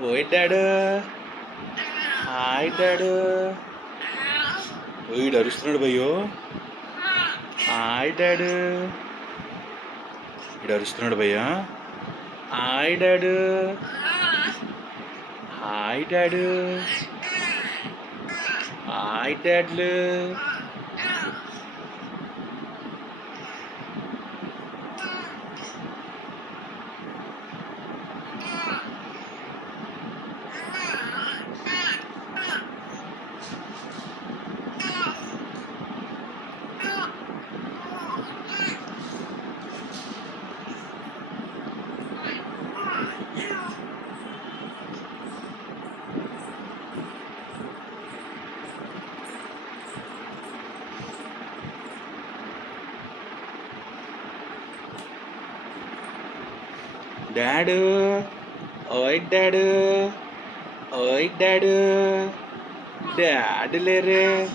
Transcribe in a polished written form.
ఓయ్ dad. Hi dad. వీడు అరుస్తున్నాడు భయ్యో. Hi dad. వీడు అరుస్తున్నాడు భయ్యా. Hi dad. Hi dad. Hi డాడ్లు. డాడు. ఓయ్ డాడు. ఓయ్ డాడు. డాడు లేరే.